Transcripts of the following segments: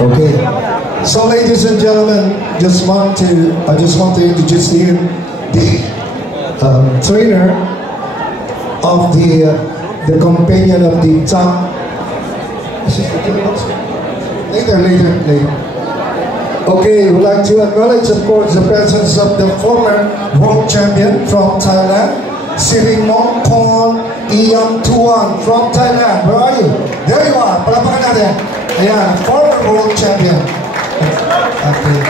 Okay, so ladies and gentlemen, I just want to introduce to you the trainer of the companion of the top. Later. Okay, we'd like to acknowledge, of course, the presence of the former world champion from Thailand, Siringmong Kon Iyamtuan from Thailand. Where are you? There you are. Palapakan natin. Ayan, former world champion. Okay.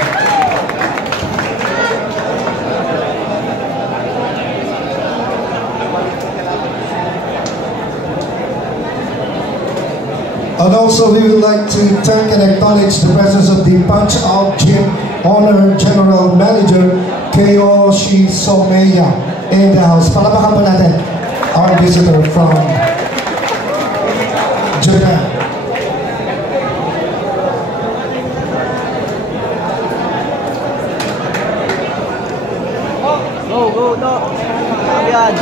And also we would like to thank and acknowledge the presence of the Punch Out Gym Honor General Manager Kiyoshi Someya in the house. Palapakan po natin our visitor from Japan. Go, Fabian.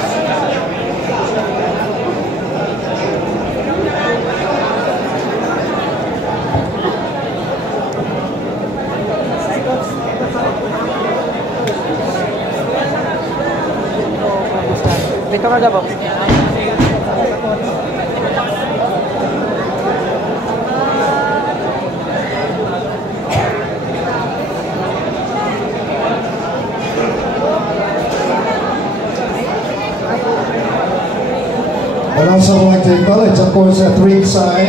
Dito ka daw. And also I'd like to acknowledge, of course, at ringside,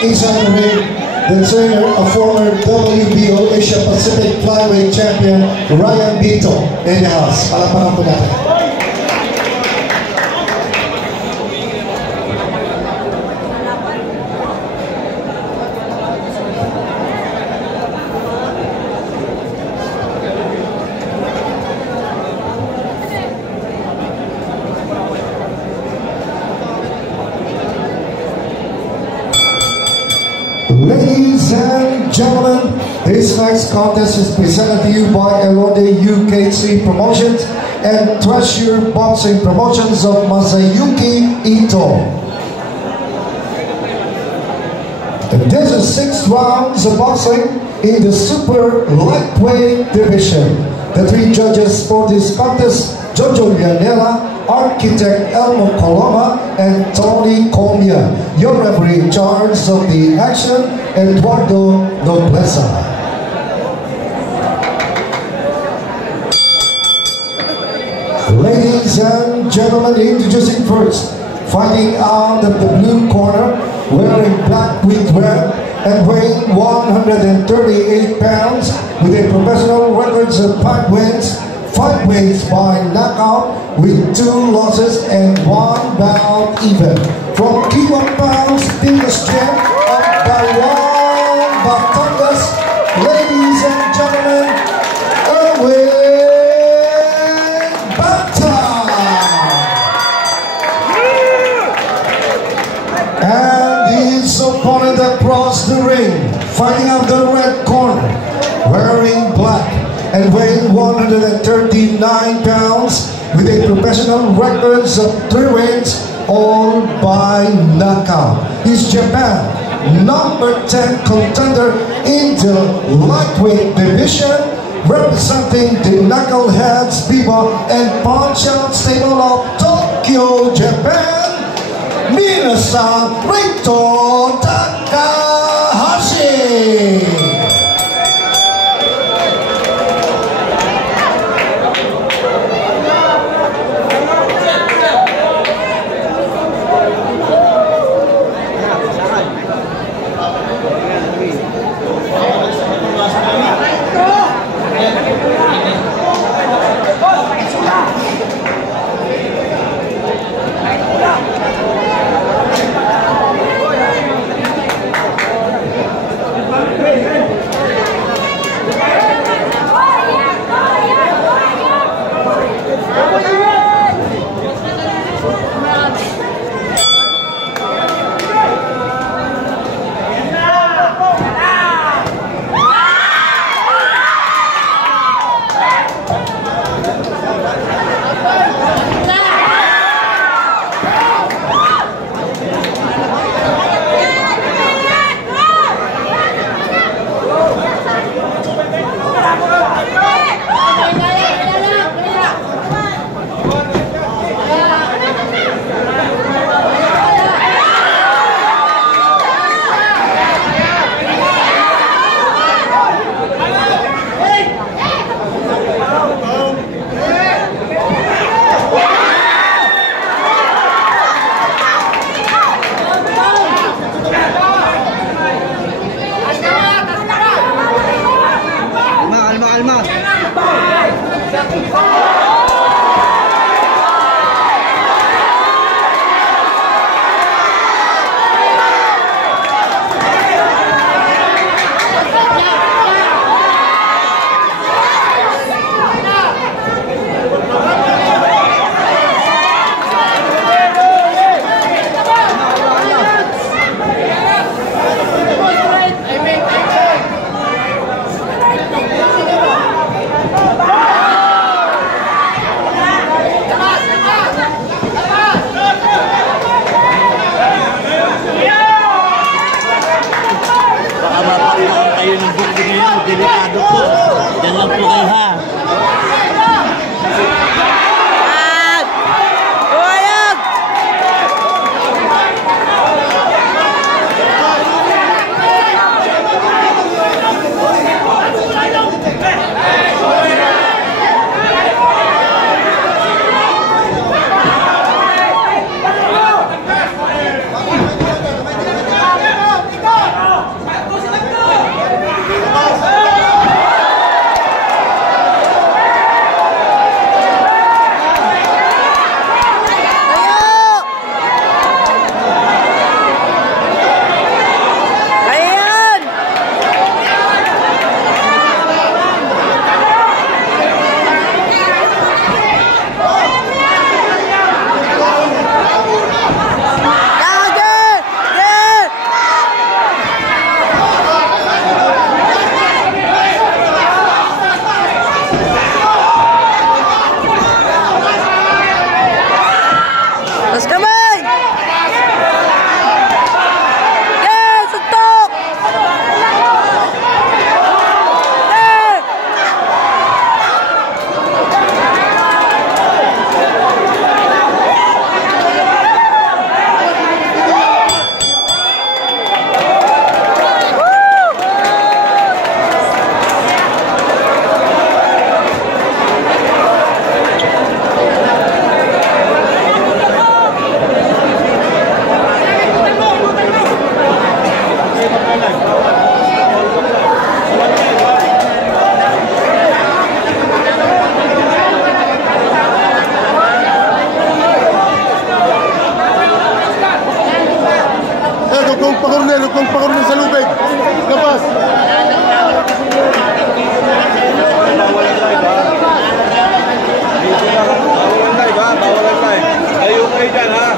inside the ring, the trainer, a former WBO Asia Pacific Flyweight Champion, Ryan Bito, in the house. Palapakan po natin. Ladies and gentlemen, this next contest is presented to you by Elode UKC Promotions and Treasure Boxing Promotions of Masayuki Ito. And this is 6 rounds of boxing in the super lightweight division. The 3 judges for this contest, Jojo Llanera, Architect Elmo Coloma, and Tony Comia. Your referee in charge of the action, Eduardo Nobleza. Ladies and gentlemen, introducing first, fighting out of the blue corner, wearing black with red, and weighing 138 pounds, with a professional records of 5 wins, 5 wins by knockout, with 2 losses and 1 bout even. From Kiwang Pounds, Fitness Gym of Bayan, Batangas, ladies and gentlemen, Erwin Bata. And his opponent across the ring, fighting out the red corner, wearing black and weighing 139 pounds, with a professional records of 3 wins, all by knockout. He's Japan number 10 contender in the lightweight division, representing the Knuckleheads Biba and Punch-Out stable of Tokyo, Japan, Minasan Rito Takahashi. kayo dyan, ha?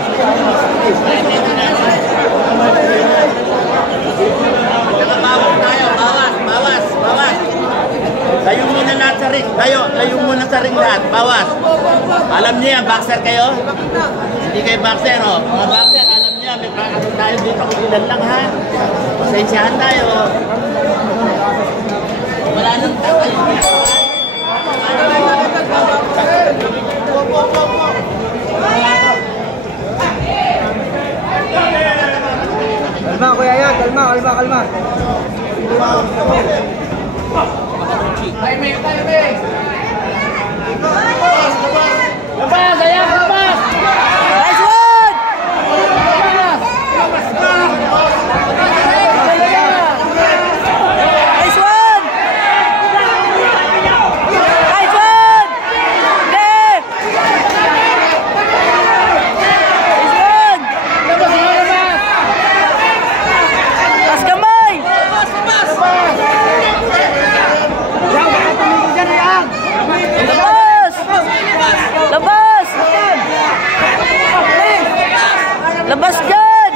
Nakabawas tayo. Bawas. Layo muna lahat sa ring. Layo muna sa ring lahat. Bawas. Alam niyo yan, boxer kayo? Hindi kayo boxer, oh. Mga boxer, alam niyo yan. May pakasal tayo dito. Kulilan lang, ha? Pasensyahan tayo. Wala nang takay. Kalma, kuya yan. Kalma. Labas! Ayan! Labas! Nice one! Nice one! Tas kamay! Labas! Labas dyan!